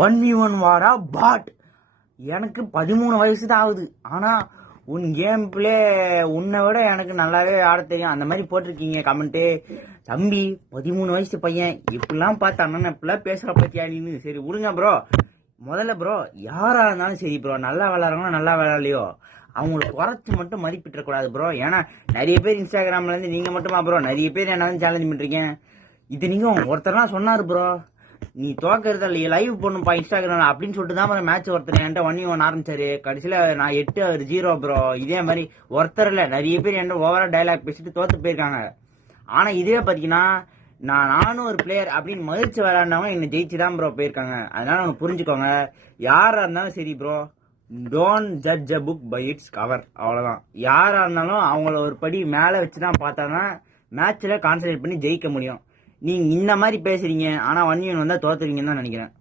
1v1 வாடா பாட். எனக்கு 13 வயசு தான் ஆகுது. ஆனால் உன் கேம் பிளே உன்னை விட எனக்கு நல்லாவே ஆட தெரியும். அந்த மாதிரி போட்டிருக்கீங்க கமெண்ட்டு. தம்பி 13 வயசு பையன் இப்படிலாம் பார்த்து அண்ணன் இப்படிலாம் பேசுகிற பற்றியா நீன்னு. சரி விடுங்க ப்ரோ. முதல்ல ப்ரோ யாராக இருந்தாலும் சரி ப்ரோ, நல்லா விளாட்றவங்களும் நல்லா விளாட்லையோ அவங்களுக்கு குறைச்சி மட்டும் மதிப்பிட்டுறக்கூடாது ப்ரோ. ஏன்னா நிறைய பேர் இன்ஸ்டாகிராம்லேருந்து நீங்கள் மட்டுமா ப்ரோ, நிறைய பேர் என்ன வந்து சேலஞ்ச் பண்ணுறீங்க. இது நீங்கள் ஒருத்தர்லாம் சொன்னார் ப்ரோ, நீ தோக்கிறது இல்லை லைவ் பண்ணுப்பா இன்ஸ்டாகிராம் அப்படின்னு சொல்லிட்டு தான் மேட்ச் ஒருத்தர் என்கிட்ட 1v1 ஆரம்பிச்சாரு. கடைசியில் நான் 8 அவர் 0 ப்ரோ. இதே மாதிரி ஒருத்தர் இல்லை நிறைய பேர் என்கிட்ட ஓவரா டைலாக் பேசிட்டு தோத்து போயிருக்காங்க. ஆனால் இதே பார்த்தீங்கன்னா நானும் ஒரு பிளேயர் அப்படின்னு மதிச்சு விளையாண்டவங்க என்னை ஜெயிச்சு தான் ப்ரோ போயிருக்காங்க. அதனால அவங்க புரிஞ்சுக்கோங்க. யாராக இருந்தாலும் சரி bro, don't judge a book by its cover. அவ்வளோதான். யாராக இருந்தாலும் அவங்கள ஒரு படி மேலே வச்சு தான் பார்த்தா தான் மேட்ச்சில் கான்சன்ட்ரேட் பண்ணி ஜெயிக்க முடியும். நீங்கள் இந்த மாதிரி பேசுறீங்க, ஆனால் 1v1 வந்தால் தோத்துறீங்கன்னு தான் நினைக்கிறேன்.